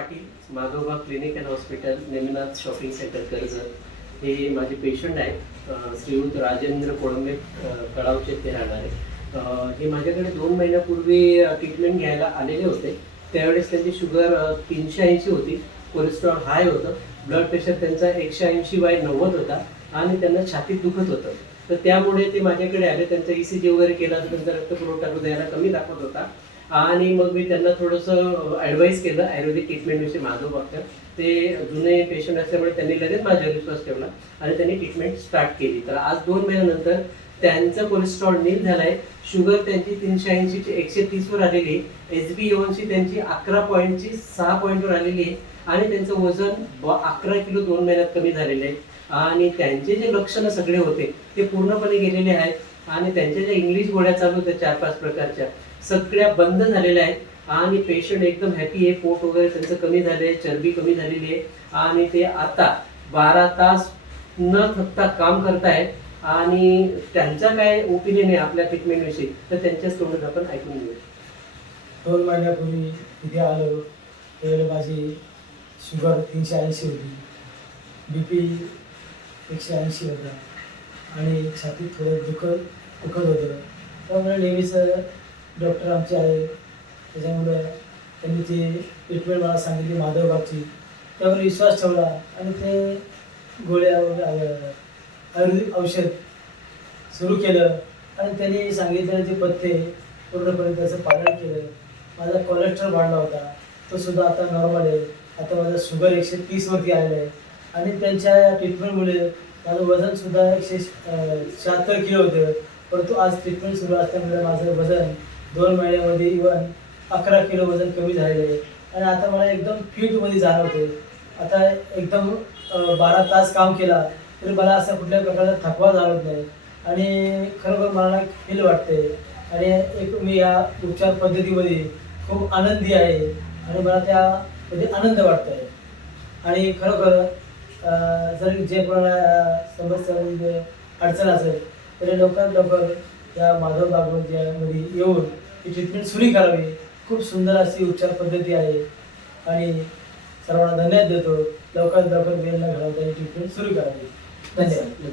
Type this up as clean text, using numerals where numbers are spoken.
Patil Madhoba clinic and hospital Neminath shopping centre Karjat हे माझे patient आहेत. श्रीयुत राजेंद्र कोळंबे तळावचे ते राहणारे. हे माझ्याकडे 2 महिन्यापूर्वी ट्रीटमेंट घ्यायला आलेले होते. त्यावेळेस त्यांची शुगर 380 होती, कोलेस्ट्रॉल हाय होतं, ब्लड प्रेशर त्यांचा 180/90 होता आणि त्यांना छातीत दुखत होतं. तर त्यामुळे ते माझ्याकडे आले. त्यांचा ECG वगैरे केला तर त्यांचा रक्तपुरवठा हृदयाला कमी दाखवत होता आणि मग मी त्यांना थोडंसं ॲडवाईस केलं आयुर्वेदिक ट्रीटमेंटविषयी. माधव ते जुने पेशंट असल्यामुळे त्यांनी लगेच माझ्यावर विश्वास ठेवला आणि त्यांनी ट्रीटमेंट स्टार्ट केली. तर आज 2 महिन्यानंतर त्यांचं कोलेस्ट्रॉल नील झालं आहे. शुगर त्यांची 380 ची 130 वर आलेली आहे. HbA1c त्यांची 11.6 पॉईंटवर आलेली आहे आणि त्यांचं वजन 11 किलो 2 महिन्यात कमी झालेलं आहे. आणि त्यांचे जे लक्षणं सगळे होते ते पूर्णपणे गेलेले आहेत आणि त्यांच्या ज्या इंग्लिश गोळ्या चालू होत्या 4-5 प्रकारच्या सगळ्या बंद झालेल्या आहेत आणि पेशंट एकदम हॅपी आहे. पोट वगैरे त्यांचं कमी झालं आहे, चरबी कमी झालेली आहे आणि ते आता 12 तास न थकता काम करतायत. आणि त्यांचा काय ओपिनियन आहे आपल्या ट्रीटमेंटविषयी तर त्यांच्याच तोंडात आपण ऐकून घेऊ. 2 महिन्यापूर्वी इथे आलो त्यावेळेला माझी शुगर 380 होती, BP 180 होता आणि छातीत थोडं दुखत होतं. त्यामुळे नेहमीच डॉक्टर आमचे आहे, त्याच्यामुळे त्यांनी ती ट्रीटमेंट मला सांगितली माधवबागची. त्यावर विश्वास ठेवला आणि ते गोळ्या आयुर्वेदिक औषध सुरू केलं आणि त्यांनी सांगितलेले ते पथ्ये पूर्णपणे त्याचं पालन केलं. माझा कोलेस्ट्रॉल वाढला होता, तो सुद्धा आता नॉर्मल आहे. आता माझा शुगर 130 वरती आलेलं आहे आणि त्यांच्या ट्रीटमेंटमुळे माझं वजनसुद्धा 176 किलो होतं. परंतु आज ट्रीटमेंट सुरू असल्यामुळे माझं वजन 2 महिन्यामध्ये इव्हन 11 किलो वजन कमी झालेलं आहे आणि आता मला एकदम फिटमध्ये जाणवते. आता एकदम 12 तास काम केला तरी मला असा कुठल्याही प्रकारचा थकवा जाणवत नाही आणि खरोखर मला फील वाटते आणि एक मी या उपचार पद्धतीमध्ये खूप आनंदी आहे आणि मला त्यामध्ये आनंद वाटतो आहे. आणि खरोखर जर जे कोणाला समस्यामध्ये अडचण असेल तरी लवकरात लवकर या माधवबागमध्ये येऊन ही ट्रीटमेंट सुरू करावी. खूप सुंदर अशी उपचार पद्धती आहे आणि सर्वांना धन्यवाद देतो. लवकरात लवकर वेळ न घालवता ही ट्रीटमेंट सुरू करावी. धन्यवाद.